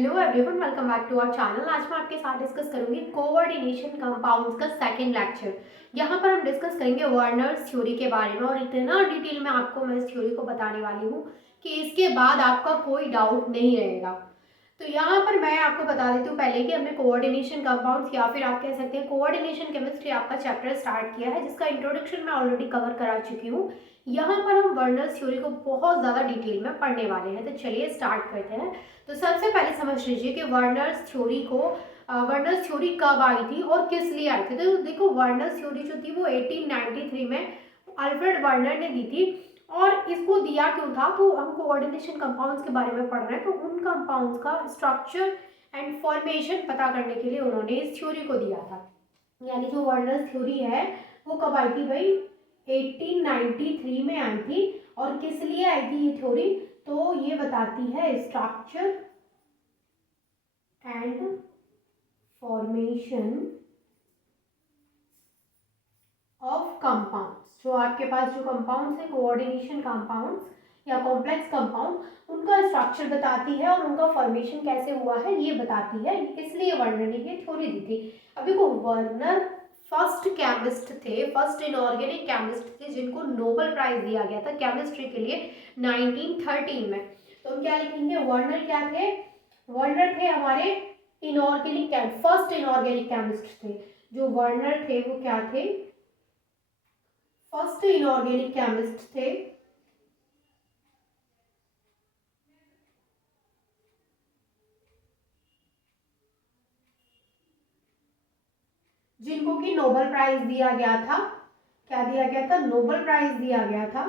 Hello everyone, welcome back to our channel. आज मैं आपके साथ डिस्कस करूंगी कोऑर्डिनेशन कंपाउंड्स का सेकंड लेक्चर। यहाँ पर हम डिस्कस करेंगे वर्नर्स थ्योरी के बारे में और इतना डिटेल में आपको मैं इस थ्योरी को बताने वाली हूँ कि इसके बाद आपका कोई डाउट नहीं रहेगा। तो यहाँ पर मैं आपको बता देती हूँ पहले कि हमने कोऑर्डिनेशन कंपाउंड्स या फिर आप कह सकते हैं कोऑर्डिनेशन केमिस्ट्री आपका चैप्टर स्टार्ट किया है, जिसका इंट्रोडक्शन मैं ऑलरेडी कवर करा चुकी हूँ। यहाँ पर हम वर्नर्स थ्योरी को बहुत ज़्यादा डिटेल में पढ़ने वाले हैं, तो चलिए स्टार्ट करते हैं। तो सबसे पहले समझ लीजिए कि वर्नर्स थ्योरी को वर्नर्स थ्योरी कब आई थी और किस लिए आई थी। तो देखो, वर्नर्स थ्योरी जो थी वो 1893 में अल्फ्रेड वर्नर ने दी थी। और इसको दिया क्यों था, तो हम कोऑर्डिनेशन कंपाउंड्स के बारे में पढ़ रहे हैं, तो उन कंपाउंड्स का स्ट्रक्चर एंड फॉर्मेशन पता करने के लिए उन्होंने इस थ्योरी को दिया था। यानी जो वर्नर्स थ्योरी है वो कब आई थी भाई, 1893 में आई थी। और किस लिए आई थी ये थ्योरी, तो ये बताती है structure and formation of compounds. जो आपके पास जो कंपाउंड्स है कोऑर्डिनेशन कंपाउंड्स या कॉम्प्लेक्स कंपाउंड, उनका स्ट्रक्चर बताती है और उनका फॉर्मेशन कैसे हुआ है ये बताती है। इसलिए वर्नर ने ये थ्योरी दी थी। अब देखो, वर्नर फर्स्ट केमिस्ट थे, फर्स्ट इनऑर्गेनिक केमिस्ट थे जिनको नोबेल प्राइज दिया गया था केमिस्ट्री के लिए 1913 में। तो हम क्या लिखेंगे, वर्नर क्या थे, वर्नर थे हमारे इनऑर्गेनिक फर्स्ट इनऑर्गेनिक केमिस्ट थे। जो वर्नर थे वो क्या थे, फर्स्ट इनऑर्गेनिक केमिस्ट थे जिनको कि नोबेल प्राइज दिया गया था। क्या दिया गया था, नोबेल प्राइज दिया गया था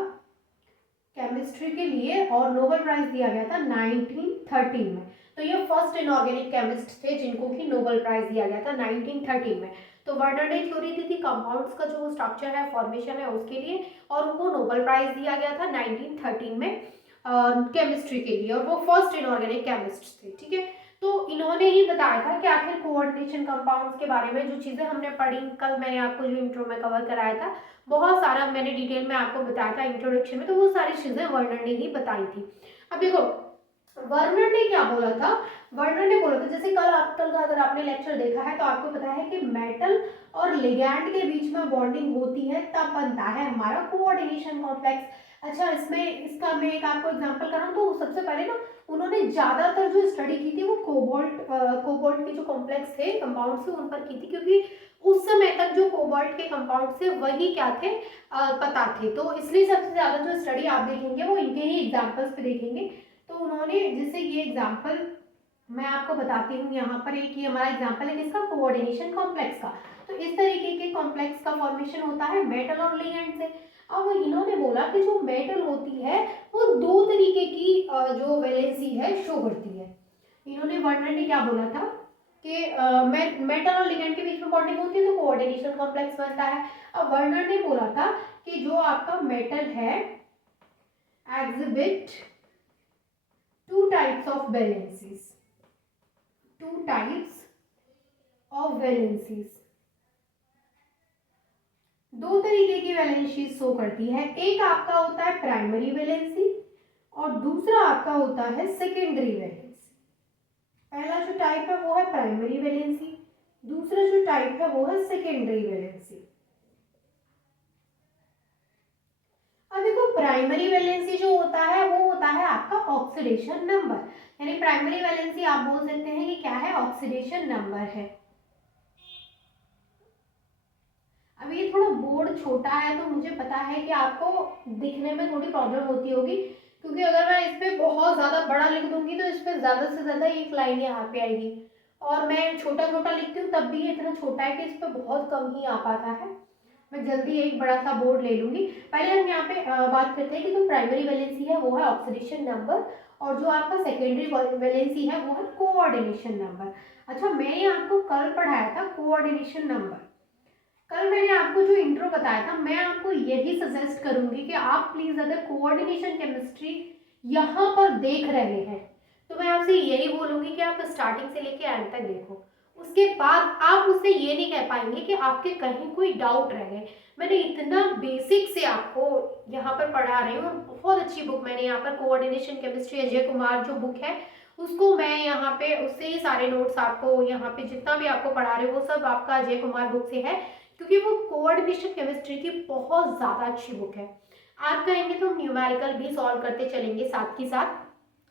केमिस्ट्री के लिए, और नोबेल प्राइज दिया गया था 1913 में। तो ये फर्स्ट इनऑर्गेनिक केमिस्ट थे जिनको कि नोबेल प्राइज दिया गया था 1913 में। तो वर्नर ने थ्योरी दी थी कंपाउंड्स का जो स्ट्रक्चर है, फॉर्मेशन है, उसके लिए, और उनको नोबेल प्राइज दिया गया था 1913 में केमिस्ट्री के लिए, और वो फर्स्ट इनऑर्गेनिक केमिस्ट थे। ठीक है, तो इन्होंने ही बताया था कि आखिर कोऑर्डिनेशन कंपाउंड्स के बारे में जो चीज़ें हमने पढ़ी कल, मैंने आपको जो इंट्रो में कवर कराया था, बहुत सारा मैंने डिटेल में आपको बताया था इंट्रोडक्शन में, तो वो सारी चीज़ें वर्नर ने ही बताई थी। अब देखो, वर्नर ने क्या बोला था, वर्नर ने बोला था, जैसे कल का अगर आपने लेक्चर देखा है तो आपको पता है कि मेटल और लिगैंड के बीच में बॉन्डिंग होती है तब बनता है हमारा कोऑर्डिनेशन कॉम्प्लेक्स। अच्छा, इसमें इसका मैं एक आपको एग्जांपल कराऊं तो सबसे पहले ना उन्होंने ज्यादातर जो स्टडी की थी वो कोबाल्ट के जो कॉम्प्लेक्स थे, कंपाउंड थे, उन पर की थी, क्योंकि उस समय तक जो कोबाल्ट के कंपाउंड थे वही क्या थे, पता थे। तो इसलिए सबसे ज्यादा जो स्टडी आप देखेंगे वो इनके ही एग्जाम्पल्स पे देखेंगे। तो उन्होंने, जैसे ये एग्जाम्पल मैं आपको बताती हूँ, यहाँ पर एक ये हमारा एग्जाम्पल है किसका, कोऑर्डिनेशन कॉम्प्लेक्स का। तो इस तरीके के कॉम्प्लेक्स का फॉर्मेशन होता है मेटल और लिगैंड से। अब इन्होंने बोला कि जो मेटल होती है वो दो तरीके की जो वैलेंसी है शो करती है। इन्होंने, वर्नर ने क्या बोला था कि मेटल और लिगैंड के बीच में बॉन्डिंग होती है तो कोऑर्डिनेशन कॉम्प्लेक्स बनता है। अब वर्नर ने बोला था कि जो आपका मेटल है exhibit two types of valencies, two types of valencies, दो तरीके की वैलेंसी शो करती है। एक आपका होता है प्राइमरी वैलेंसी और दूसरा आपका होता है सेकेंडरी वैलेंसी। पहला जो टाइप है वो है प्राइमरी वैलेंसी, दूसरा जो टाइप है वो है सेकेंडरी वैलेंसी। अब देखो, प्राइमरी वैलेंसी जो होता है वो होता है आपका ऑक्सीडेशन नंबर, यानी प्राइमरी वैलेंसी आप बोल सकते हैं कि क्या है, ऑक्सीडेशन नंबर है। अब ये थोड़ा बोर्ड छोटा है तो मुझे पता है कि आपको दिखने में थोड़ी प्रॉब्लम होती होगी, क्योंकि अगर मैं इस पर बहुत ज़्यादा बड़ा लिख दूंगी तो इस पर ज़्यादा से ज़्यादा एक लाइन यहाँ पे आएगी, और मैं छोटा छोटा लिखती हूँ तब भी ये इतना छोटा है कि इस पर बहुत कम ही आ पाता है। मैं जल्दी एक बड़ा सा बोर्ड ले लूंगी। पहले हम यहाँ पे बात करते हैं कि जो प्राइमरी वैलेंसी है वो है ऑक्सीडेशन नंबर, और जो आपका सेकेंडरी वैलेंसी है वो है कोऑर्डिनेशन नंबर। अच्छा, मैंने आपको कल पढ़ाया था कोऑर्डिनेशन नंबर। कल मैंने आपको जो इंट्रो बताया था, मैं आपको यही सजेस्ट करूंगी कि आप प्लीज अगर कोऑर्डिनेशन केमिस्ट्री यहाँ पर देख रहे हैं तो मैं आपसे यही बोलूंगी कि आप स्टार्टिंग से लेके एंड तक देखो। उसके बाद आप मुझसे ये नहीं कह पाएंगे कि आपके कहीं कोई डाउट रह गए। मैंने इतना बेसिक से आपको यहाँ पर पढ़ा रही हूँ, और बहुत अच्छी बुक मैंने यहाँ पर कोऑर्डिनेशन केमिस्ट्री अजय कुमार जो बुक है उसको मैं यहाँ पे उससे ही सारे नोट्स आपको यहाँ पे जितना भी आपको पढ़ा रहे हो वो सब आपका अजय कुमार बुक से है, क्योंकि वो कोऑर्डिनेशन केमिस्ट्री की बहुत ज़्यादा अच्छी बुक है। आप कहेंगे तो हम न्यूमेरिकल भी सॉल्व करते चलेंगे साथ ही साथ,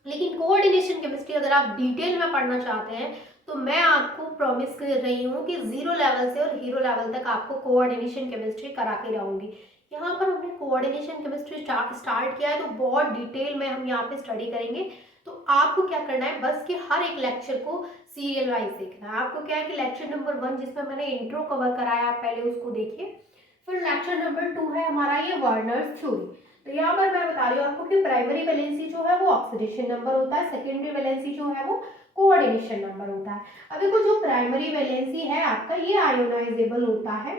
लेकिन कोऑर्डिनेशन केमिस्ट्री अगर आप डिटेल में पढ़ना चाहते हैं तो मैं आपको प्रॉमिस कर रही हूँ कि 0 लेवल से और हीरो लेवल तक आपको कोऑर्डिनेशन केमिस्ट्री करा के रहूंगी। यहाँ पर हमने कोऑर्डिनेशन केमिस्ट्री स्टार्ट किया है तो बहुत डिटेल में हम यहाँ पे स्टडी करेंगे। तो आपको क्या करना है, बस कि हर एक लेक्चर को सीरियल वाइज देखना है। आपको क्या है कि लेक्चर नंबर 1 जिसमें मैंने इंट्रो कवर कराया, आप पहले उसको देखिए। फिर लेक्चर नंबर 2 है हमारा ये वर्नर्स थ्योरी। तो यहाँ पर मैं बता रही हूँ आपको कि प्राइमरी वैलेंसी जो है वो ऑक्सीडेशन नंबर होता है, सेकेंडरी वैलेंसी जो है वो कोऑर्डिनेशन नंबर होता है। अब देखो जो प्राइमरी वैलेंसी है आपका ये आयोनाइजेबल होता है,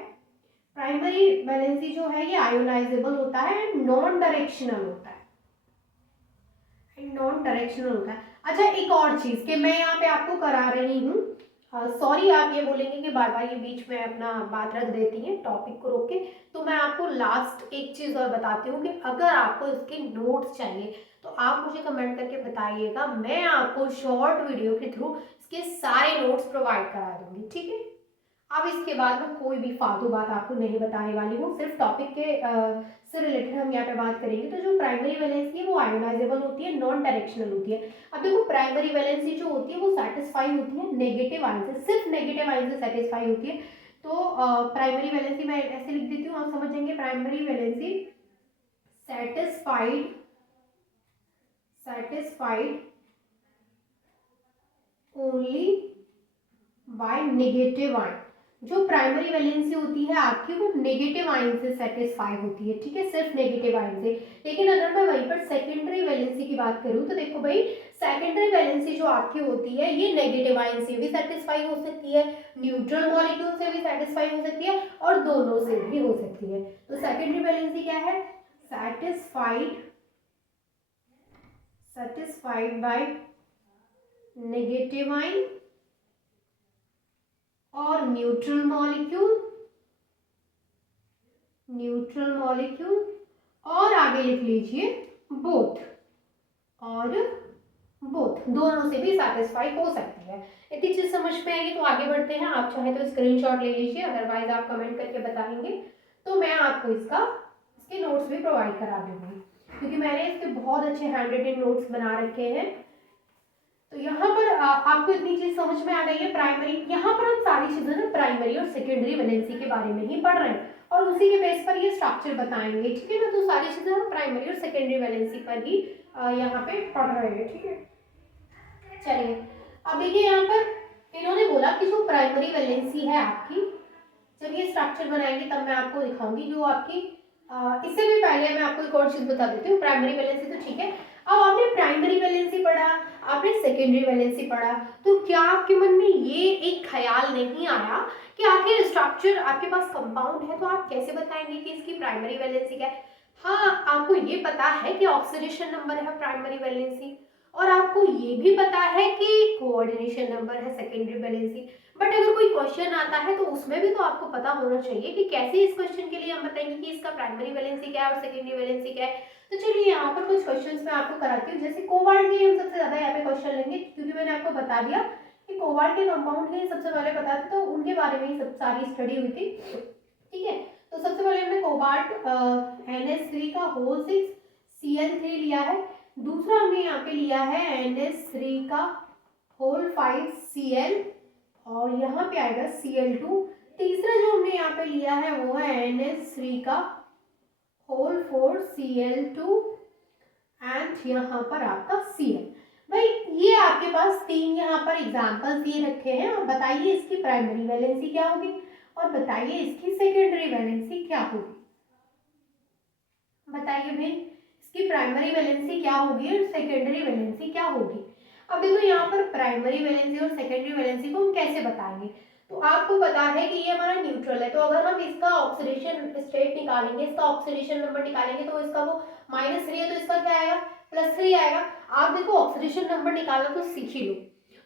प्राइमरी वैलेंसी जो है ये आयोनाइजेबल होता है एंड नॉन डायरेक्शनल होता है, नॉन डायरेक्शनल होता है। अच्छा एक और चीज कि मैं यहाँ पे आपको करा रही हूँ, सॉरी आप ये बोलेंगे कि बार बार ये बीच में अपना बात रख देती हैं टॉपिक को रोक के, तो मैं आपको लास्ट एक चीज और बताती हूँ कि अगर आपको इसके नोट्स चाहिए तो आप मुझे कमेंट करके बताइएगा, मैं आपको शॉर्ट वीडियो के थ्रू इसके सारे नोट्स प्रोवाइड करा दूंगी, ठीक है। अब इसके बाद में कोई भी फालतू बात आपको नहीं बताने वाली हूँ, सिर्फ टॉपिक के से रिलेटेड हम यहाँ पे बात करेंगे। तो जो प्राइमरी वैलेंसी है वो आयोनाइजेबल होती है, नॉन डायरेक्शनल होती है। अब देखो प्राइमरी वैलेंसी जो होती है वो सेटिस्फाई होती है नेगेटिव आयन से, सिर्फ नेगेटिव आयन से सेटिस्फाई होती है। तो प्राइमरी वैलेंसी मैं ऐसे लिख देती हूँ, आप समझ जाएंगे। Primary valency satisfied satisfied only by negative ion. जो प्राइमरी वैलेंसी होती है आपकी वो नेगेटिव आयन से सेटिस्फाई होती है, ठीक है, सिर्फ नेगेटिव आयन से। लेकिन अगर मैं वहीं पर सेकेंडरी वैलेंसी की बात करूं तो देखो भाई, सेकेंडरी वैलेंसी जो आपकी होती है ये नेगेटिव आयन से भी सेटिस्फाई हो सकती है, न्यूट्रल मॉलिक्यूल से भी सेटिस्फाई हो सकती है और दोनों से भी हो सकती है। तो सेकेंडरी वैलेंसी क्या है, सेटिस्फाइड बाय नेगेटिव आयन और न्यूट्रल मॉलिक्यूल और आगे लिख लीजिए बोथ, और बोथ दोनों से भी सेटिस्फाई हो सकती है। इतनी चीज समझ में आएगी तो आगे बढ़ते हैं। आप चाहे तो स्क्रीनशॉट ले लीजिए, अदरवाइज आप कमेंट करके बताएंगे तो मैं आपको इसके नोट्स भी प्रोवाइड करा दूंगी, क्योंकि मैंने इसके बहुत अच्छे हैंड रिटन नोट्स बना रखे हैं। तो यहाँ पर आपको इतनी चीज समझ में आ गई है प्राइमरी। यहाँ पर हम सारी चीजें ना प्राइमरी और सेकेंडरी वैलेंसी के बारे में ही पढ़ रहे हैं और उसी के बेस पर ये स्ट्रक्चर बताएंगे, ठीक है ना। तो सारी चीजें हम प्राइमरी और सेकेंडरी वैलेंसी पर ही यहाँ पे पढ़ रहे हैं, ठीक है। चलिए अब देखिए, यहाँ पर इन्होंने बोला कि जो प्राइमरी वैलेंसी है आपकी, जब ये स्ट्रक्चर बनाएंगे तब मैं आपको दिखाऊंगी जो आपकी इससे भी पहले मैं आपको एक और चीज बता देती हूँ। प्राइमरी वैलेंसी तो ठीक है, अब आपने प्राइमरी वैलेंसी पढ़ा, आपने सेकेंडरी वैलेंसी पढ़ा, तो क्या आपके मन में ये एक ख्याल नहीं आया कि आखिर स्ट्रक्चर आपके पास कंपाउंड है तो आप कैसे बताएंगे कि इसकी प्राइमरी वैलेंसी क्या है। हाँ, आपको ये पता है कि ऑक्सीडेशन नंबर है प्राइमरी वैलेंसी, और आपको ये भी पता है कि कोऑर्डिनेशन नंबर है सेकेंडरी वैलेंसी, बट अगर कोई क्वेश्चन आता है तो उसमें भी तो आपको पता होना चाहिए कि कैसे इस क्वेश्चन के लिए हम बताएंगे कि इसका प्राइमरी वैलेंसी क्या है और सेकेंडरी वैलेंसी क्या है। तो चलिए यहाँ पर कुछ क्वेश्चंस मैं आपको कराती हूँ। जैसे कोबाल्ट के हम सबसे ज्यादा यहाँ पे क्वेश्चन लेंगे, क्योंकि मैंने आपको बता दिया कि कोबाल्ट के कंपाउंड के सबसे पहले पता था, तो उनके बारे में ही सब सारी स्टडी हुई थी, ठीक है। तो सबसे पहले हमने कोबाल्ट NH3 का होल 6 Cl3 लिया है। दूसरा हमने यहाँ पे लिया है NH3 का होल 5 Cl और यहाँ पे आएगा Cl2। तीसरा जो हमने यहाँ पे लिया है वो है NH3 का होल 4 Cl2 एंड यहाँ पर आपका Cl। भाई ये आपके पास 3 यहाँ पर एग्जाम्पल्स दिए रखे हैं, और बताइए इसकी प्राइमरी वैलेंसी क्या होगी और बताइए इसकी सेकेंडरी वैलेंसी क्या होगी। बताइए भाई इसकी प्राइमरी वैलेंसी क्या होगी और सेकेंडरी वैलेंसी क्या होगी। अब देखो यहाँ पर प्राइमरी वैलेंसी और सेकेंडरी वैलेंसी को हम कैसे बताएंगे, तो आपको पता है कि ये हमारा न्यूट्रल है, तो अगर हम इसका ऑक्सीडेशन स्टेट निकालेंगे, इसका ऑक्सीडेशन नंबर निकालेंगे, तो इसका वो -3 है तो इसका क्या आएगा, +3 आएगा। आप देखो ऑक्सीडेशन नंबर निकालना तो सीख ही लो,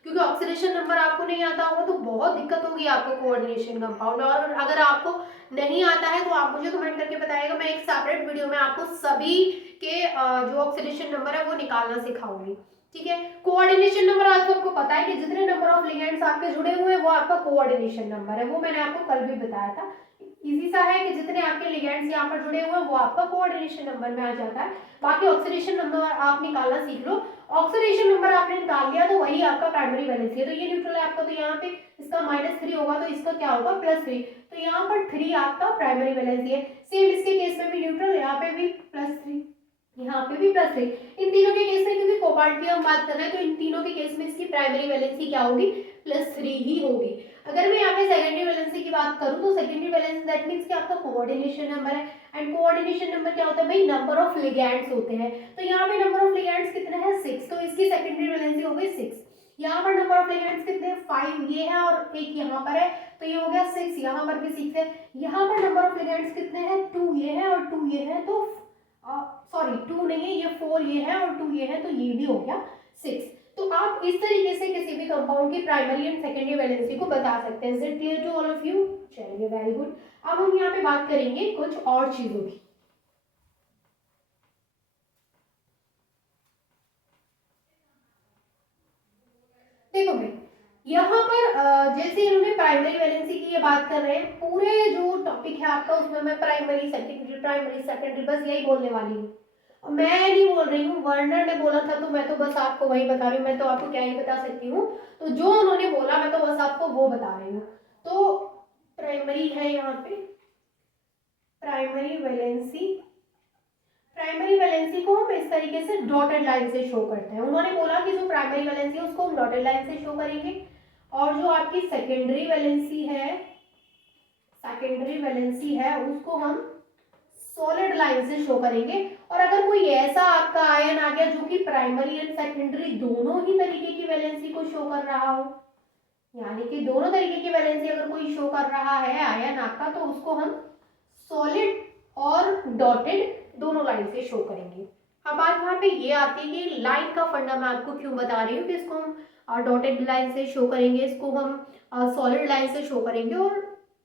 क्योंकि ऑक्सीडेशन नंबर आपको नहीं आता होगा तो बहुत दिक्कत होगी आपको कोऑर्डिनेशन कंपाउंड। और अगर आपको नहीं आता है तो आप मुझे कमेंट करके बताइएगा, मैं एक सेपरेट वीडियो में आपको सभी के जो ऑक्सीडेशन नंबर है वो निकालना सिखाऊंगी, ठीक है। कोऑर्डिनेशन नंबर आज आपको पता है कि जितने नंबर ऑफ लिगेंड्स आपके जुड़े हुए हैं वो आपका कोऑर्डिनेशन नंबर है, वो मैंने आपको कल भी बताया था। इजी सा है कि जितने आपके लिगेंड्स यहाँ पर जुड़े हुए हैं वो आपका कोऑर्डिनेशन नंबर में आ जाता है। बाकी ऑक्सीडेशन नंबर आप निकालना सीख लो। ऑक्सीडेशन नंबर आपने निकाल लिया तो वही आपका प्राइमरी वैलेंसी है। तो ये न्यूट्रल है आपका, तो यहाँ पे इसका -3 होगा तो इसका क्या होगा +3, तो यहाँ पर 3 आपका प्राइमरी वैलेंसी है। सेम इसके केस में भी न्यूट्रल, यहाँ पे भी +3, यहाँ पे भी +3। इन तीनों के केस में क्योंकि कोबाल्ट की हम बात कर रहे हैं तो इन तीनों के केस में इसकी प्राइमरी वैलेंसी क्या होगी, +3 ही होगी। अगर मैं यहाँ पे सेकेंडरी वैलेंसी की बात करूँ तो सेकेंडरी वैलेंसी दैट मींस कि आपका कोऑर्डिनेशन नंबर है। एंड कोऑर्डिनेशन नंबर क्या होता है भाई, नंबर ऑफ लिगैंड्स होते हैं। तो यहाँ पे नंबर ऑफ लिगैंड्स कितने हैं 6, तो इसकी सेकेंडरी वैलेंसी हो गई 6। यहाँ पर नंबर ऑफ लिगैंड्स कितने हैं 5 ये है और एक यहाँ पर है, तो ये हो गया 6, यहाँ पर भी 6 है। यहाँ पर नंबर ऑफ लिगैंड्स कितने हैं 2 ये है और 2 ये है, तो सॉरी 2 नहीं है ये 4 ये है और 2 ये है, तो ये भी हो गया 6। तो आप इस तरीके से किसी भी कंपाउंड की प्राइमरी एंड सेकेंडरी वैलेंसी को बता सकते हैं। Is it clear to all of you? चलिए वेरी गुड। अब हम यहाँ पे बात करेंगे कुछ और चीजों की। देखो भाई यहाँ पर जैसे इन्होंने प्राइमरी वैलेंसी की ये बात कर रहे हैं, पूरे जो टॉपिक है आपका उसमें मैं प्राइमरी सेकेंडरी बस यही बोलने वाली हूँ। मैं नहीं बोल रही हूँ, वर्नर ने बोला था तो मैं तो बस आपको वही बता रही हूँ। मैं तो आपको क्या ही बता सकती हूँ, तो जो उन्होंने बोला मैं तो बस आपको वो बता रही हूँ। तो प्राइमरी है यहाँ पे प्राइमरी वैलेंसी। प्राइमरी वैलेंसी को हम इस तरीके से डॉटेड लाइन से शो करते हैं। उन्होंने बोला कि जो प्राइमरी वैलेंसी है उसको हम डॉटेड लाइन से शो करेंगे, और जो आपकी सेकेंडरी वैलेंसी है उसको हम सॉलिड लाइन से शो करेंगे। और अगर कोई ऐसा आपका आयन आ गया जो कि प्राइमरी एंड सेकेंडरी दोनों ही तरीके की वैलेंसी को शो कर रहा हो, यानी कि दोनों तरीके की वैलेंसी अगर कोई शो कर रहा है आयन आपका, तो उसको हम सॉलिड और डॉटेड दोनों लाइन से शो करेंगे। अब बात यहाँ पे ये आती है कि लाइन का फंडा मैं आपको क्यों बता रही हूँ कि इसको हम डॉटेड लाइन से शो करेंगे, इसको हम सॉलिड लाइन से शो करेंगे, और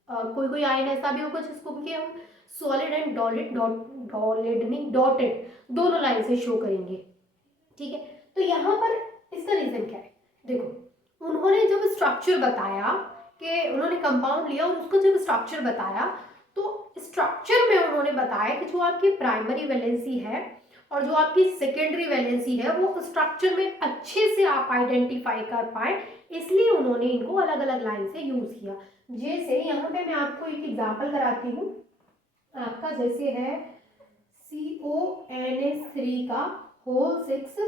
कोई कोई आयन ऐसा भी होगा जिसको कि हम सॉलिड एंड डॉटेड दोनों लाइन से शो करेंगे। ठीक है, तो यहाँ पर इसका रीजन क्या है, देखो उन्होंने जब स्ट्रक्चर बताया कि उन्होंने कंपाउंड लिया और उसको जब स्ट्रक्चर बताया, तो स्ट्रक्चर में उन्होंने बताया कि जो आपकी प्राइमरी वैलेंसी है और जो आपकी सेकेंडरी वैलेंसी है वो स्ट्रक्चर में अच्छे से आप आइडेंटिफाई कर पाए, इसलिए उन्होंने इनको अलग अलग लाइन से यूज किया। जैसे यहाँ पे मैं आपको एक एग्जांपल कराती हूँ। आपका जैसे है CONH3 का होल 6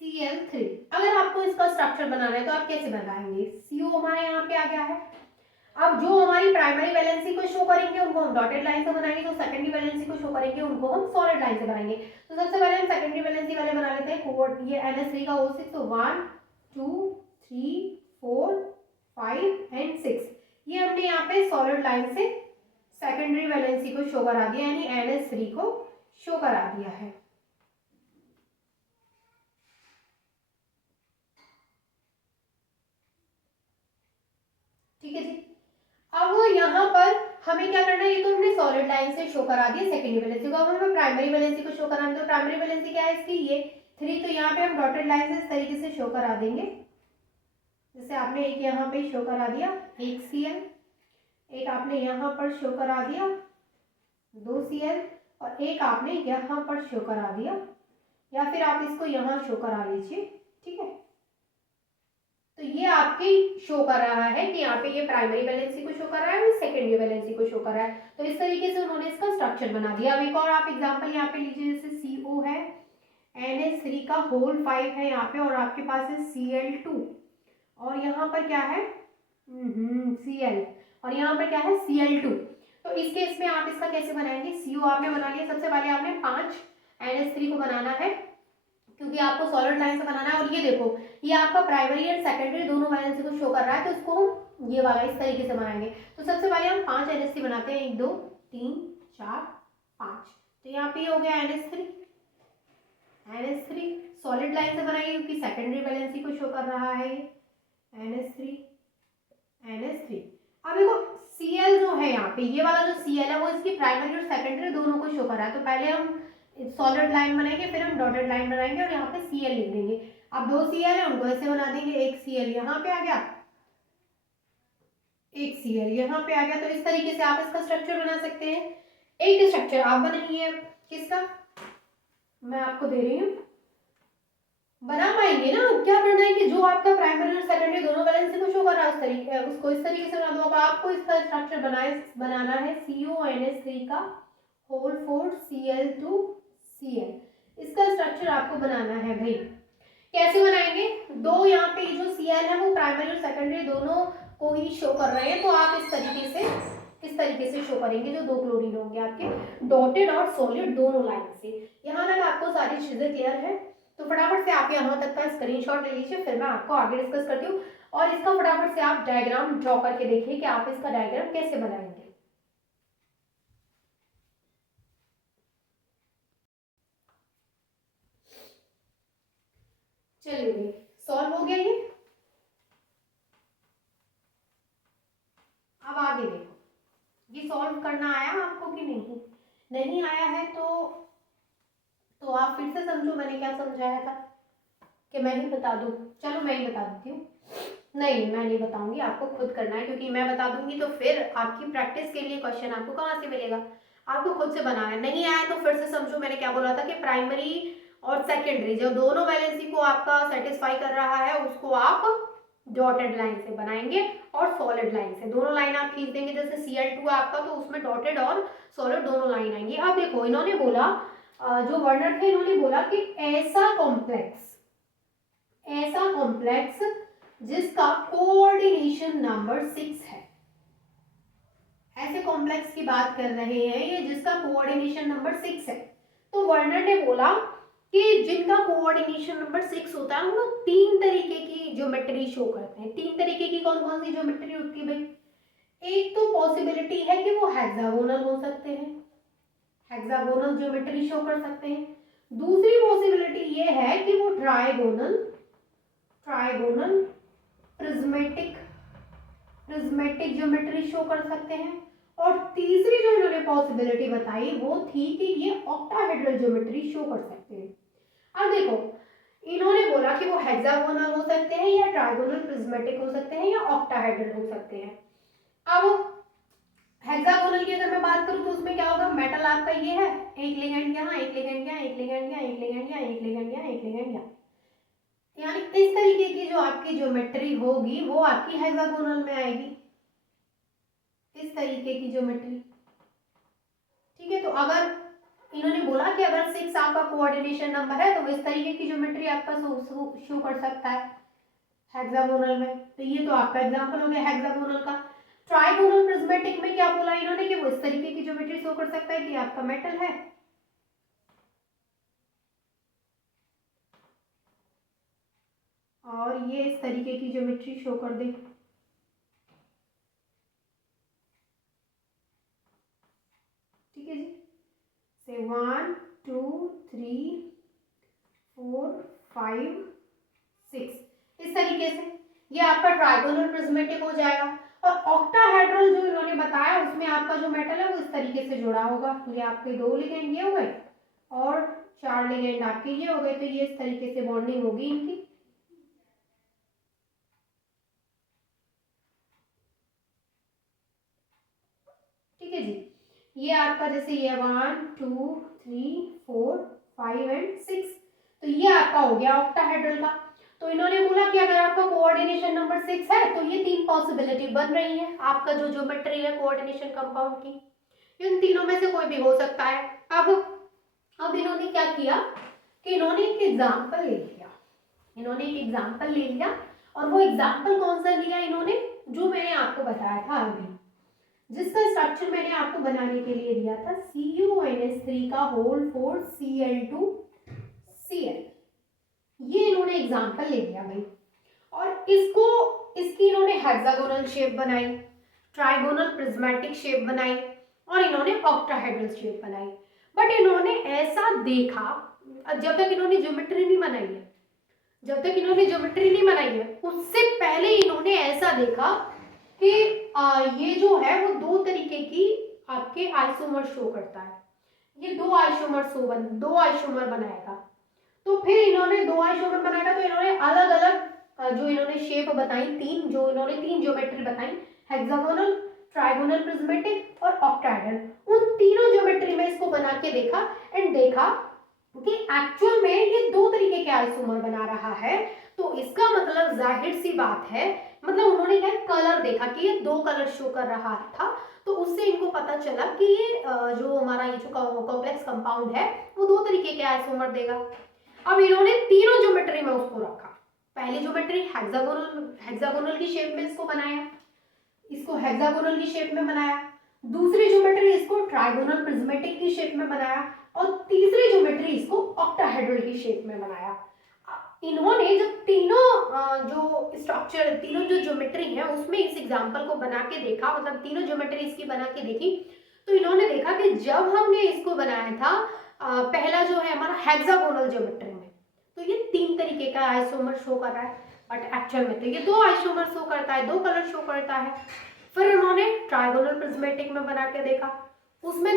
Cl3। अगर आपको इसका स्ट्रक्चर बनाना है तो आप कैसे बनाएंगे, CO हमारे यहाँ पे आ गया है। अब जो हमारी प्राइमरी वैलेंसी को शो करेंगे उनको हम डॉटेड लाइन से बनाएंगे, जो सेकेंडरी वैलेंसी को शो करेंगे उनको हम सॉलिड लाइन से बनाएंगे। तो सबसे पहले हम सेकेंडरी वैलेंसी वाले बना लेते हैं कोड, ये NH3 का O6, तो 1 2 3 4 5 एंड 6, ये हमने यहाँ पे सॉलिड लाइन से सेकेंडरी वैलेंसी को शो करा दिया, यानी NH3 को शो करा दिया है। ठीक है जी। अब यहाँ पर हमें क्या करना है, ये तो हमने सॉलिड लाइन से शो करा दिया सेकेंडरी वैलेंसी को। अब हमें प्राइमरी वैलेंसी को शो कराना है, तो प्राइमरी वैलेंसी क्या है इसकी, ये 3, तो यहाँ पे हम डॉटेड लाइन से इस तरीके से शो करा देंगे। जैसे आपने एक यहाँ पे शो करा दिया, एक Cl, एक आपने यहाँ पर शो करा दिया 2 Cl, और एक आपने यहाँ पर शो करा दिया, या फिर आप इसको यहाँ शो करा लीजिए। ठीक है, तो ये आपकी शो कर रहा है कि यहाँ पे ये प्राइमरी वैलेंसी को शो कर रहा है और सेकेंडरी वैलेंसी को शो कर रहा है। तो इस तरीके से उन्होंने इसका स्ट्रक्चर बना दिया। अब एक और आप एग्जांपल यहाँ पे लीजिए, जैसे CO है, NH3 का होल 5 है यहाँ पे, और आपके पास है Cl2, और यहाँ पर क्या है Cl, और यहाँ पर क्या है Cl2। तो इस केस में आप इसका कैसे बनाएंगे, CO आपने बना लिया, सबसे पहले आपने 5 NH3 को बनाना है क्योंकि आपको सॉलिड लाइन से बनाना है। और ये देखो ये आपका प्राइमरी एंड सेकेंडरी दोनों वैलेंसी को शो कर रहा है, तो इसको हम ये वाला इस तरीके से बनाएंगे। तो सबसे पहले हम 5 NH3 बनाते हैं, 1 2 3 4 5, तो यहाँ पे हो गया NH3 सॉलिड लाइन से बनाएंगे क्योंकि सेकेंडरी वैलेंसी को शो कर रहा है ये NH3। अब देखो Cl जो है यहाँ पे, ये वाला जो Cl है वो इसकी प्राइमरी और सेकेंडरी दोनों को शो कर रहा है, तो पहले हम सॉलिड लाइन बनाएंगे, फिर हम डॉटेड लाइन बनाएंगे और यहाँ पे Cl लिख देंगे। अब 2 Cl है, उनको ऐसे बना देंगे, एक Cl यहाँ पे आ गया, एक Cl यहाँ पे आ गया। तो इस तरीके से आप इसका स्ट्रक्चर बना सकते हैं। एक स्ट्रक्चर आप बनाइए, किसका मैं आपको दे रही हूँ, बना पाएंगे ना। क्या बनाएंगे, जो आपका प्राइमरी और सेकेंडरी दोनों वैलेंसी को शो कर रहा है उस तरीके, उसको इस तरीके से बना दो। अब आपको इसका स्ट्रक्चर बनाना है CONH3 का होल 4 Cl2Cl। इसका स्ट्रक्चर आपको बनाना है भाई। कैसे बनाएंगे, दो यहाँ पे जो Cl है वो प्राइमरी और सेकेंडरी दोनों को ही शो कर रहे हैं, तो आप इस तरीके से शो करेंगे। जो 2 क्लोरीन होंगे आपके डॉटेड और सॉलिड दोनों लाइन से। यहाँ तक आपको सारी चीजें क्लियर है, तो फटाफट से आप यहाँ तक का स्क्रीनशॉट ले लीजिए, फिर मैं आपको आगे डिस्कस करती हूँ। और इसका फटाफट से आप डायग्राम ड्रॉ करके देखिए कि आप इसका डायग्राम कैसे बनाएंगे। चलिए सॉल्व हो गया ये। अब आगे देखो, ये सॉल्व करना आया आपको कि नहीं आया है तो आप फिर से समझो मैंने क्या समझाया था, कि मैं ही बता दूं। चलो मैं ही बता देती हूँ। नहीं, मैं नहीं बताऊंगी, आपको खुद करना है, क्योंकि मैं बता दूंगी तो फिर आपकी प्रैक्टिस के लिए क्वेश्चन आपको कहाँ से मिलेगा, आपको खुद से बनाना है। नहीं आया तो फिर से समझो मैंने क्या बोला था कि प्राइमरी और सेकेंडरी जो दोनों वैलेंसी को आपका सेटिस्फाई कर रहा है उसको आप डॉटेड लाइन से बनाएंगे और सॉलिड लाइन से दोनों लाइन आप खींच देंगे। जैसे Cl2 आपका, तो उसमें डॉटेड और सॉलिड दोनों लाइन आएंगी। अब देखो इन्होंने बोला, जो वर्णन थे इन्होंने बोला कि ऐसा कॉम्प्लेक्स जिसका कोऑर्डिनेशन नंबर 6 है। ऐसे कॉम्प्लेक्स की बात कर रहे हैं ये जिसका कोऑर्डिनेशन नंबर 6 है। तो वर्णन ने बोला कि जिनका कोऑर्डिनेशन नंबर 6 होता है वो 3 तरीके की ज्योमेट्री शो करते हैं। 3 तरीके की कौन कौन सी ज्योमेट्री होती है भाई? एक तो पॉसिबिलिटी है कि वो हेक्सागोनल हो सकते हैं, हेक्सागोनल ज्योमेट्री शो कर सकते हैं। दूसरी पॉसिबिलिटी ये है कि वो ट्राइगोनल प्रिज्मेटिक ज्योमेट्री शो कर सकते हैं। और तीसरी जो इन्होंने पॉसिबिलिटी बताई वो थी कि ये ऑक्टाहेड्रल ज्योमेट्री शो कर सकते हैं। अब देखो इन्होंने बोला कि वो हेक्सागोनल हो सकते हैं या ट्राइगोनल प्रिज्मेटिक हो सकते हैं या ऑक्टाहेड्रल हो सकते हैं। अब हेक्सागोनल की अगर मैं बात करूं तो उसमें क्या होगा, मेटल आपका ये है, एक लिगेंड यहाँ, एक लिगेंड यहाँ, एक लिगेंड यहाँ, एक लिगेंड यहाँ, एक लिगेंड यहाँ, एक लिगेंड यहाँ, यानी इस तरीके की जो आपकी ज्योमेट्री होगी वो आपकी हेक्सागोनल में आएगी, इस तरीके की ज्योमेट्री। ठीक है, तो अगर इन्होंने बोला कि अगर 6 आपका कोऑर्डिनेशन नंबर है तो इस तरीके की ज्योमेट्री आपका शो कर सकता है हेक्सागोनल में। तो ये तो आपका एग्जांपल हो गया हेक्सागोनल का। ट्राइगोनल प्रिज्मेटिक में क्या बोला इन्होंने कि वो इस तरीके की ज्योमेट्री शो कर सकता है कि आपका मेटल है, और ये इस तरीके की ज्योमेट्री शो कर दे। ठीक है जी, से 1 2 3 4 5 6 इस तरीके से ये आपका ट्राइगोनल प्रिज्मेटिक हो जाएगा। और ऑक्टाहेड्रल जो इन्होंने बताया उसमें आपका जो मेटल है वो इस तरीके से जुड़ा होगा। ये आपके 2 लिगेंड ये हो गए और 4 लिगेंड आपके ये हो गए, तो ये इस तरीके से बॉन्डिंग होगी इनकी। ठीक है जी, ये आपका जैसे ये 1 2 3 4 5 एंड 6, तो ये आपका हो गया ऑक्टाहेड्रल का। तो इन्होंने बोला कि अगर आपका कोऑर्डिनेशन नंबर 6 है तो ये 3 पॉसिबिलिटी बन रही है आपका जो ज्योमेट्री है कोऑर्डिनेशन कंपाउंड की, इन तीनों में से कोई भी हो सकता है। अब इन्होंने क्या किया कि इन्होंने एक एग्जाम्पल ले लिया, और वो एग्जाम्पल कौन सा लिया इन्होंने, जो मैंने आपको बताया था अभी, जिसका स्ट्रक्चर मैंने आपको बनाने के लिए दिया था CuNH3 का होल 4 Cl2Cl। ये इन्होंने एग्जाम्पल ले लिया भाई, और इसकी इन्होंने हेक्सागोनल शेप बनाई, ट्राइगोनल प्रिज्मेटिक शेप बनाई, और इन्होंने ऑक्टाहेड्रल शेप बनाई। बट इन्होंने ऐसा देखा, जब तक इन्होंने ज्योमेट्री नहीं बनाई है उससे पहले इन्होंने ऐसा देखा कि ये जो है वो 2 तरीके की आपके आइसोमर शो करता है। ये दो आइसोमर बनाएगा। तो फिर इन्होंने दो आइसोमर बनाएगा तो इन्होंने अलग अलग जो इन्होंने शेप बताई, तीन ज्योमेट्री बताई, हेक्सागोनल, ट्राइगोनल, प्रिज्मेटिक और ऑक्टाहेड्रल, उन तीनों ज्योमेट्री में इसको बना के देखा एंड देखा कि एक्चुअल में ये दो तरीके के आइसोमर बना रहा है। तो इसका मतलब जाहिर सी बात है, मतलब उन्होंने क्या कलर देखा कि ये दो कलर शो कर रहा था, तो उससे इनको पता चला कि ये जो हमारा ये जो कॉम्प्लेक्स कंपाउंड है वो दो तरीके के आइसोमर देगा। अब इन्होंने तीनों ज्योमेट्री में उसको रखा। पहली ज्योमेट्री हेक्सागोनल की शेप में इसको बनाया, इसको हेक्सागोनल की शेप में बनाया। दूसरी ज्योमेट्री इसको ट्राइगोनल प्रिज्मेटिक की शेप में बनाया और तीसरी ज्योमेट्री इसको ऑक्टाहेड्रल की शेप में बनाया। इन्होंने जब तीनों जो स्ट्रक्चर, तीनों जो ज्योमेट्री है उसमें इस एग्जांपल को बना के देखा, मतलब तीनों ज्योमेट्री इसकी बना के देखी, तो इन्होंने देखा कि जब हमने इसको बनाया था पहला जो है हमारा हेक्सागोनल ज्योमेट्री में, तो ये तीन तरीके का आइसोमर शो कर रहा है, बट एक्चुअल में तो ये दो आइसोमर शो करता है, दो कलर शो करता है। फिर उन्होंने ट्राइगोनल प्रिज्मेटिक में बना के देखा, उसमें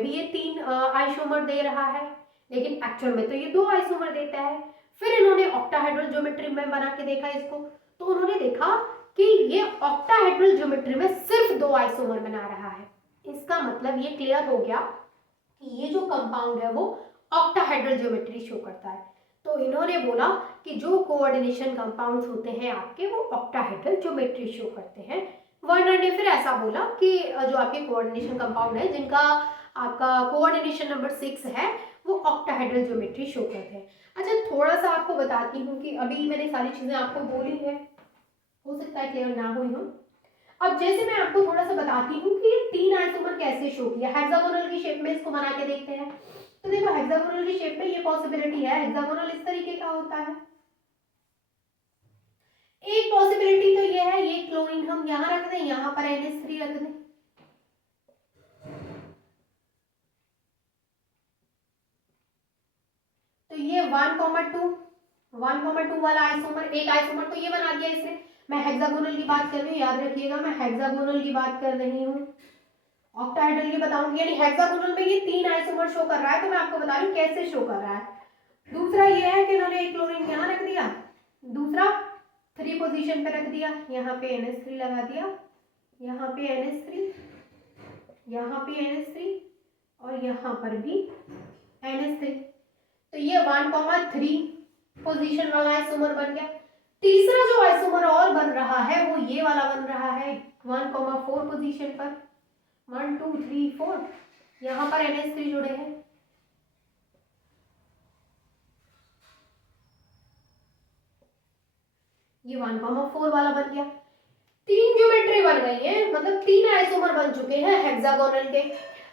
भी ये तीन आइसोमर दे रहा है, लेकिन एक्चुअल में तो ये दो आइसोमर देता है। फिर इन्होंने ऑक्टाहेड्रल ज्योमेट्री में बना के देखा इसको, तो उन्होंने देखा कि ये ऑक्टाहेड्रल ज्योमेट्री में सिर्फ दो आइसोमर बना रहा है। इसका मतलब ये क्लियर हो गया कि ये जो कंपाउंड है वो ऑक्टाहेड्रल ज्योमेट्री शो करता है। तो इन्होंने बोला कि जो कोऑर्डिनेशन कंपाउंड्स होते हैं आपके वो ऑक्टाहेड्रल ज्योमेट्री शो करते हैं। वर्नर ने फिर ऐसा बोला कि जो आपके कोऑर्डिनेशन कंपाउंड है जिनका आपका कोऑर्डिनेशन नंबर 6 है वो ऑक्टाहेड्रल ज्योमेट्री शो करते हैं। अच्छा, थोड़ा सा आपको बताती हूँ कि अभी मैंने सारी चीजें आपको बोली है, हो सकता है क्लियर ना हुई हो। अब जैसे मैं आपको थोड़ा सा बताती हूँ कि ये तीन आइसोमर कैसे शो किया, हेक्सागोनल की शेप में इसको बना के देखते हैं। तो देखो हेक्सागोनल की शेप में ये पॉसिबिलिटी है, हेक्सागोनल इस तरीके का होता है। एक पॉसिबिलिटी तो ये है, ये क्लोरीन हम यहाँ रख दें, यहाँ पर NH3 रख दें, तो ये 1,2 वाला आइसोमर, एक आइसोमर तो ये बना दिया इसने। मैं हेक्सागोनल की बात कर रही हूँ, याद रखिएगा मैं हेक्सागोनल की बात कर रही हूँ, ऑक्टाहेड्रल की बताऊंगी। यानी हेक्सागोनल में ये तीन आइसोमर शो कर रहा है, तो मैं आपको बता रही हूँ कैसे शो कर रहा है। दूसरा ये है कि इन्होंने एक क्लोरीन यहाँ रख दिया, दूसरा 3 पोजीशन पे रख दिया, यहाँ पे NH3 लगा दिया, यहाँ पे NH3, यहाँ पे NH3 और यहाँ पर भी NH3, तो ये 1,3 पोजीशन वाला आइसोमर बन गया। तीसरा जो आइसोमर और बन रहा है वो ये वाला बन रहा है 1,4 पोजीशन पर, 1 2 3 4, यहाँ पर NH3 जुड़े हैं, ये 1,4 वाला बन गया। तीन ज्योमेट्री बन गई है, मतलब तीन आइसोमर बन चुके हैं हेक्सागोनल के।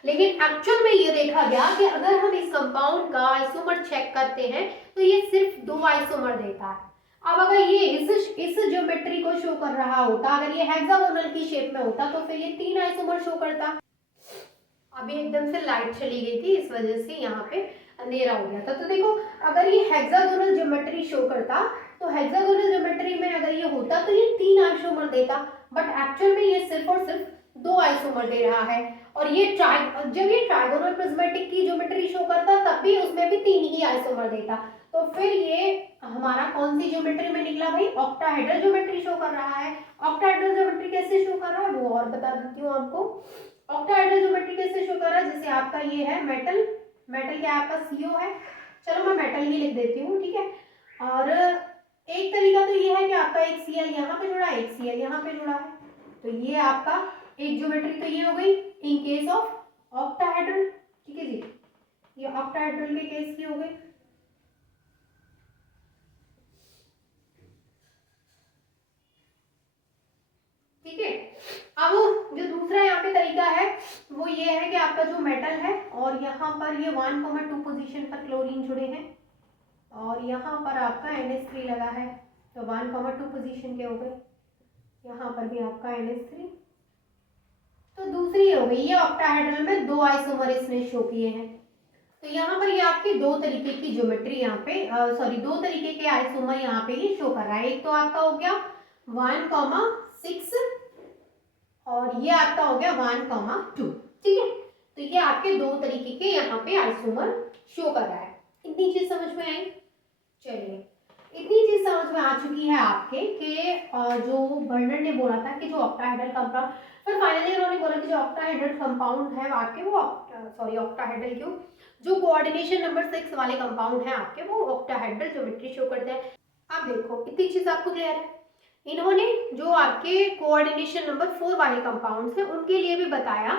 लेकिन एक्चुअल में ये देखा गया कि अगर हम इस कंपाउंड का आइसोमर चेक करते हैं तो ये सिर्फ दो आइसोमर देता है। अब अगर ये इस ज्योमेट्री को शो कर रहा होता, अगर ये हेक्सागोनल की शेप में होता तो फिर ये तीन आइसोमर शो करता। अभी एकदम से लाइट चली गई थी, इस वजह से यहाँ पे अंधेरा हो गया था। तो देखो अगर ये हेक्सागोनल ज्योमेट्री शो करता, तो हेक्सागोनल ज्योमेट्री में अगर ये होता तो ये तीन आइसोमर देता, बट एक्चुअल में ये सिर्फ और सिर्फ दो आइसोमर दे रहा है। और ये जब ये ट्राइगोनल प्रिज्मेटिक की ज्योमेट्री शो करता तब भी उसमें भी तीन ही आइसोमर देता। तो फिर ये हमारा कौन सी ज्योमेट्री में निकला भाई, ऑक्टाहेड्रल ज्योमेट्री शो कर रहा है। ऑक्टाहेड्रल ज्योमेट्री कैसे शो कर रहा है वो और बता देती हूँ आपको। ऑक्टाहेड्रल ज्योमेट्री कैसे शो कर रहा है, जैसे आपका ये है मेटल, मेटल क्या आपका CO है, चलो मैं मेटल ही लिख देती हूँ, ठीक है। और एक तरीका तो ये है कि आपका एक Cl यहाँ पे जुड़ा है, एक Cl यहाँ पे जुड़ा है, तो ये आपका एक ज्योमेट्री तो ये हो गई इन केस ऑफ ऑक्टाहेड्रल, ठीक है जी, ये ऑक्टाहेड्रल के केस की हो गई। ठीक है, अब जो दूसरा यहाँ पे तरीका है वो ये है कि आपका जो मेटल है और यहाँ पर ये 1,2 पोजीशन पर क्लोरीन जुड़े हैं और यहाँ पर आपका NH3 लगा है, तो 1,2 पोजीशन के हो गए, यहाँ पर भी आपका NH3, तो दूसरी हो गई। ये ऑक्टाहेड्रल में दो आइसोमर इसने शो किए हैं। तो यहाँ पर ये आपकी दो तरीके की ज्योमेट्री यहाँ पे सॉरी दो तरीके के आइसोमर यहाँ पे ये शो कर रहा है। एक तो आपका हो गया 1,6 और ये आपका हो गया 1,2, ठीक है। तो ये आपके दो तरीके के यहाँ पे आइसोमर शो कर रहा है। इतनी चीज समझ में आई? चलिए, इतनी चीज समझ में आ चुकी है आपके कि जो बर्नर ने बोला था कि जो ऑक्टाहेड्रल कंपाउंड, फिर फाइनली उन्होंने बोला कि जो ऑक्टाहेड्रल कंपाउंड है आपके वो ऑक्टाहेड्रल क्यों, जो कोऑर्डिनेशन नंबर 6 वाले कंपाउंड है आपके वो ऑक्टाहेड्रल ज्योमेट्री शो करते हैं। अब देखो इतनी चीज आपको क्लियर है। इन्होंने जो आपके कोऑर्डिनेशन नंबर 4 वाले कंपाउंड्स हैं उनके लिए भी बताया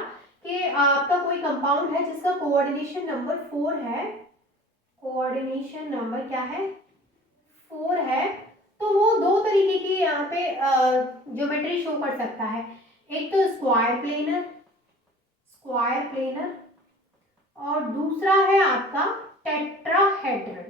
कि आपका कोई कंपाउंड है जिसका कोऑर्डिनेशन नंबर 4 है, कोऑर्डिनेशन नंबर क्या है 4 है, तो वो दो तरीके की यहाँ पे ज्योमेट्री शो कर सकता है। एक तो स्क्वायर प्लेनर और दूसरा है आपका टेट्राहेड्रल।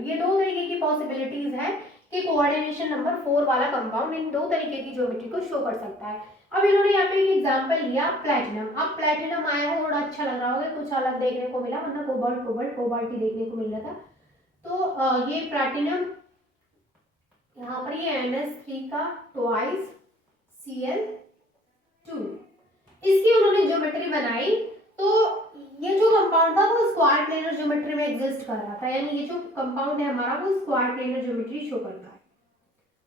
ये दो तरीके की पॉसिबिलिटीज है कि कोऑर्डिनेशन नंबर 4 वाला कंपाउंड इन दो तरीके की ज्योमेट्री को शो कर सकता है। अब इन्होंने यहाँ पे एक एग्जांपल लिया प्लैटिनम। अब प्लैटिनम आया है, थोड़ा अच्छा लग रहा होगा, कुछ अलग देखने को मिला, वरना कोबाल्ट ही देखने को मिल रहा था। तो ये प्लैटिनम यहाँ पर ये NH3 का ट्वाइस Cl2, इसकी उन्होंने ज्योमेट्री बनाई। तो ये जो कंपाउंड था वो स्क्वायर प्लेनर ज्योमेट्री में एग्जिस्ट कर रहा था, यानी ये जो कंपाउंड है हमारा वो स्क्वायर प्लेनर ज्योमेट्री शो करता है।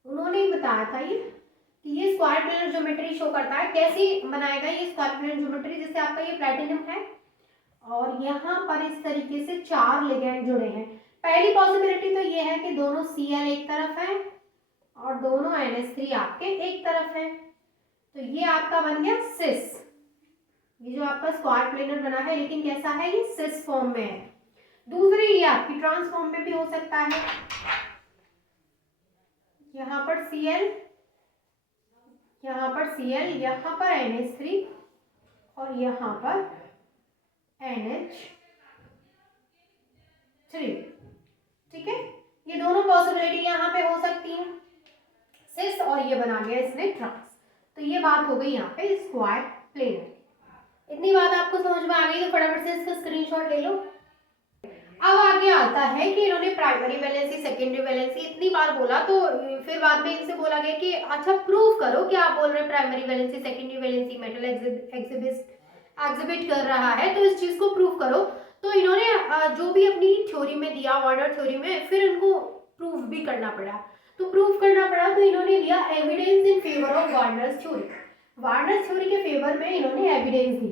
उन्होंने बताया था ये कि ये स्क्वायर प्लेनर ज्योमेट्री शो करता है। कैसे बनाएगा ये स्क्वायर प्लेनर ज्योमेट्री? जैसे आपका ये प्लैटिनम है और यहाँ पर इस तरीके से 4 लिगैंड जुड़े हैं। पहली पॉसिबिलिटी तो ये है कि दोनों Cl एक तरफ है और दोनों NH3 आपके एक तरफ है, तो ये आपका बन गया सिस। ये जो आपका स्क्वायर प्लेनर बना है लेकिन कैसा है, ये सिस फॉर्म में है। दूसरी ये आपकी ट्रांस फॉर्म में भी हो सकता है, यहाँ पर Cl, यहाँ पर Cl, यहाँ पर NH3 और यहाँ पर NH3। ठीक है, ये दोनों पॉसिबिलिटी यहाँ पे हो सकती है, सिस और ये बना गया इसने ट्रांस। तो ये बात हो गई यहाँ पे स्क्वायर प्लेनर। इतनी बात आपको समझ में आ गई तो फटाफट से इसका स्क्रीनशॉट ले लो। अब आगे आता है कि इन्होंने प्राइमरी वैलेंसी सेकेंडरी वैलेंसी इतनी बार बोला, तो फिर बाद में इनसे बोला गया कि अच्छा प्रूव करो क्या आप बोल रहे हैं primary valency secondary valency metal exhibit कर रहा है, तो इस चीज को प्रूव करो। तो इन्होंने जो भी अपनी थ्योरी में दिया वार्नर थ्योरी में, फिर इनको प्रूव भी करना पड़ा। तो प्रूव करना पड़ा तो इन्होंने दिया evidence in favour of Warner theory. Warner theory के फेवर में इन्होंने एविडेंस दी।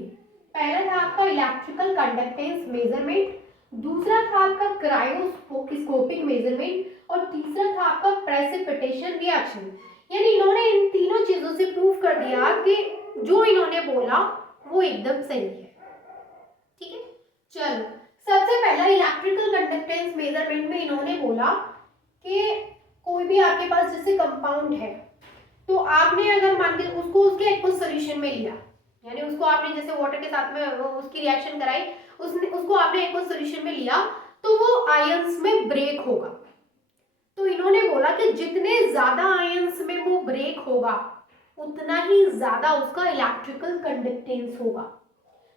पहला था आपका इलेक्ट्रिकल कंडक्टेंस मेजरमेंट, दूसरा था आपका क्रायोस्कोपिक मेजरमेंट और तीसरा था आपका प्रेसिपिटेशन रिएक्शन। यानी इन्होंने इन तीनों चीजों से प्रूव कर दिया कि जो इन्होंने बोला वो एकदम सही है। ठीक है, चलो सबसे पहला इलेक्ट्रिकल कंडक्टेंस मेजरमेंट में इन्होंने बोला कि कोई भी आपके पास जैसे कंपाउंड है, तो आपने अगर मान के उसको उसके एक्वस सॉल्यूशन में लिया, यानी उसको आपने जैसे वाटर के साथ में उसकी रिएक्शन कराई, उसको आपने एक्वस सॉल्यूशन में लिया, तो वो आयंस में ब्रेक होगा। तो इन्होंने बोला कि जितने ज्यादा आयंस में वो ब्रेक होगा उतना ही ज्यादा उसका इलेक्ट्रिकल कंडक्टेंस होगा।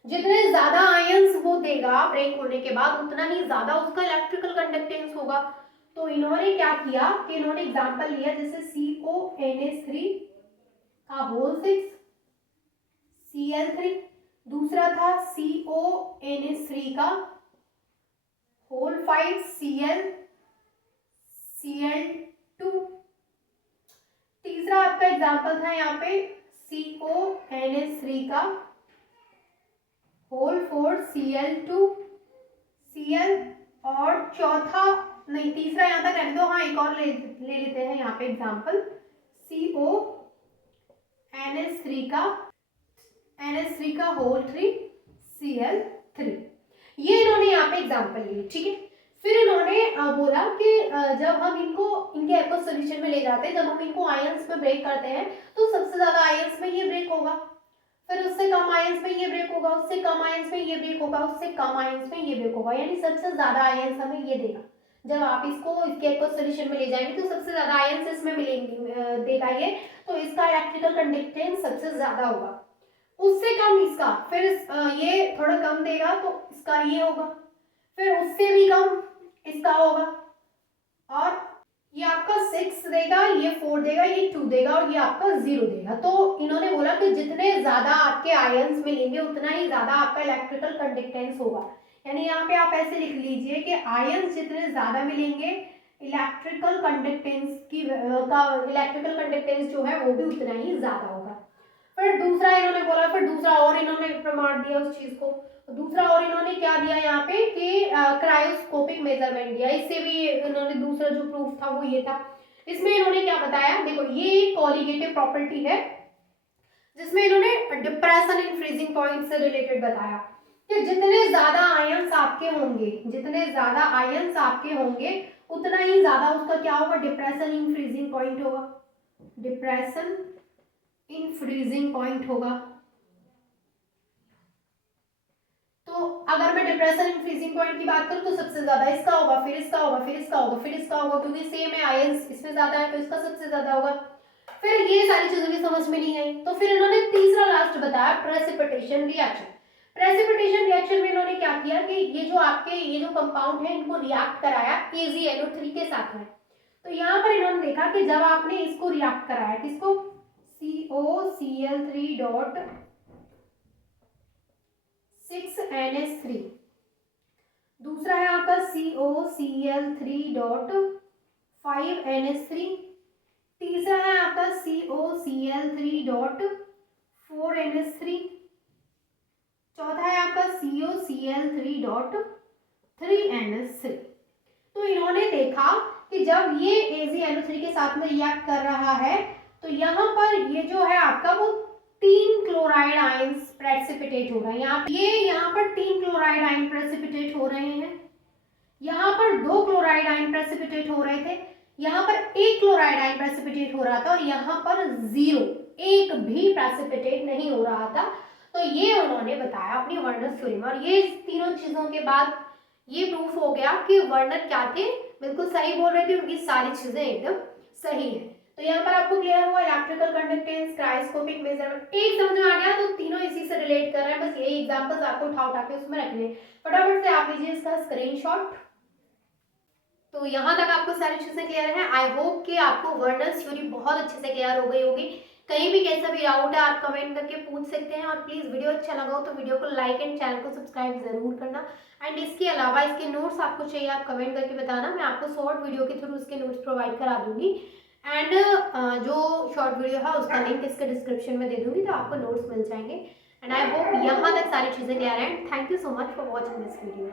जितने ज्यादा आयंस वो देगा ब्रेक होने के बाद उतना ही ज्यादा उसका इलेक्ट्रिकल कंडक्टेंस होगा। तो इन्होंने क्या किया कि इन्होंने एग्जांपल लिया, जैसे CONH3 का होल 6 Cl3, दूसरा था CONH3 का होल 5 Cl2, तीसरा आपका एग्जांपल था यहाँ पे CONH3 का होल 4 Cl2 Cl, और चौथा नहीं तीसरा यहाँ तक रहने दो, हाँ एक और ले लेते हैं यहाँ पे एग्जांपल NH3 का होल 3 Cl3। ये इन्होंने यहाँ पे एग्जांपल लिए। ठीक है, फिर इन्होंने बोला कि जब हम इनको इनके एक्वस सॉल्यूशन में ले जाते हैं, जब हम इनको आयंस में ब्रेक करते हैं तो सबसे ज्यादा आयंस में ये ब्रेक होगा, फिर उससे कम आयंस में ये ब्रेक होगा, उससे कम आयंस में ये ब्रेक होगा, उससे कम आयंस में ये ब्रेक होगा, यानी सबसे ज्यादा आयंस हमें ये देगा। जब आप इसको इसके एक्वस सॉल्यूशन में ले जाएंगे तो सबसे ज्यादा आयंस इसमें मिलेंगे देगा ये, तो इसका इलेक्ट्रिकल कंडक्टेंस सबसे ज्यादा होगा। उससे कम इसका, फिर ये थोड़ा कम देगा तो इसका ये होगा, फिर उससे भी कम इसका होगा, और ये आपका 6 देगा, ये 4 देगा, ये 2 देगा और ये आपका 0 देगा। तो इन्होंने बोला कि जितने ज्यादा आपके आयंस मिलेंगे उतना ही ज्यादा आपका इलेक्ट्रिकल कंडक्टेंस होगा। यानी यहाँ पे आप ऐसे लिख लीजिए कि आयंस जितने ज्यादा मिलेंगे इलेक्ट्रिकल कंडक्टेंस इलेक्ट्रिकल कंडक्टेंस जो है वो भी उतना ही ज्यादा होगा। फिर दूसरा इन्होंने बोला, फिर दूसरा और इन्होंने प्रमाण दिया उस चीज को। दूसरा और इन्होंने क्या दिया यहाँ पे कि क्रायोस्कोपिक मेजरमेंट दिया। इससे भी इन्होंने दूसरा जो प्रूफ था वो ये था। इसमें इन्होंने क्या बताया, देखो ये एक कॉलिगेटिव प्रॉपर्टी है जिसमें इन्होंने डिप्रेशन इन फ्रीजिंग पॉइंट से रिलेटेड बताया कि जितने ज्यादा आयंस आपके होंगे, जितने ज्यादा आयंस आपके होंगे उतना ही ज्यादा उसका क्या होगा, डिप्रेशन इन फ्रीजिंग पॉइंट होगा, डिप्रेशन इन फ्रीजिंग पॉइंट होगा। तो अगर मैं डिप्रेशन इन फ्रीजिंग पॉइंट की बात करूं तो सबसे ज्यादा इसका होगा, फिर इसका होगा, फिर इसका होगा, फिर इसका होगा, क्योंकि सेम है आयंस इसमें ज्यादा है तो इसका सबसे ज्यादा होगा। फिर ये सारी चीजें भी समझ में नहीं आई। तो फिर इन्होंने तीसरा लास्ट बताया प्रेसिपिटेशन रिएक्शन। प्रेसिपिटेशन रिएक्शन में इन्होंने क्या किया कि ये जो आपके ये जो कंपाउंड है इनको रिएक्ट कराया KgNO3 के साथ में। तो यहाँ पर इन्होंने देखा कि जब आपने इसको रिएक्ट कराया, किसको, COCl3 डॉट 6NH3, दूसरा है आपका COCl3 डॉट 5NH3, तीसरा है आपका COCl3 डॉट 4NH3, चौथा है आपका COCl3 डॉट 3NH3। तो इन्होंने देखा कि जब ये AgNO3 के साथ में रिएक्ट कर रहा है तो यहाँ पर ये जो है आपका वो 3 क्लोराइड आयंस प्रेसिपिटेट हो रहा है। यहाँ पर 3 क्लोराइड आयन प्रेसिपिटेट हो रहे हैं, यहाँ पर 2 क्लोराइड आयन प्रेसिपिटेट हो रहे थे, यहाँ पर 1 क्लोराइड आयन प्रेसिपिटेट हो रहा था और यहाँ पर 0, एक भी प्रेसिपिटेट नहीं हो रहा था। तो ये उन्होंने बताया अपनी वर्नर थ्योरी में। और ये तीनों चीजों के बाद ये प्रूफ हो गया कि वर्नर क्या थे, बिल्कुल सही बोल रहे थे, उनकी सारी चीजें एकदम सही है। तो यहाँ पर आपको क्लियर हुआ इलेक्ट्रिकल कंडक्टेंस, क्रायोस्कोपिक मेजरमेंट, एक समझ में आ गया। तो तीनों इसी से रिलेट कर रहे हैं, बस यही एग्जांपल्स आपको उठा के उसमें रखने। फटाफट से आप लीजिए इसका स्क्रीनशॉट। तो यहाँ तक आपको सारी चीजें क्लियर हैं। आई होप कि आपको वर्नर थ्योरी बहुत अच्छे से क्लियर हो गई होगी। कहीं भी कैसा भी डाउट है आप कमेंट करके पूछ सकते हैं। और प्लीज वीडियो अच्छा लगा हो तो वीडियो को लाइक एंड चैनल को सब्सक्राइब जरूर करना। एंड इसके अलावा इसके नोट्स आपको चाहिए आप कमेंट करके बताना, मैं आपको शॉर्ट वीडियो के थ्रू उसके नोट्स प्रोवाइड करा दूंगी। एंड जो शॉर्ट वीडियो है उसका लिंक इसके डिस्क्रिप्शन में दे दूंगी, तो आपको नोट्स मिल जाएंगे। एंड आई होप यहाँ तक सारी चीजें क्लियर हैं। Thank you so much for watching this video.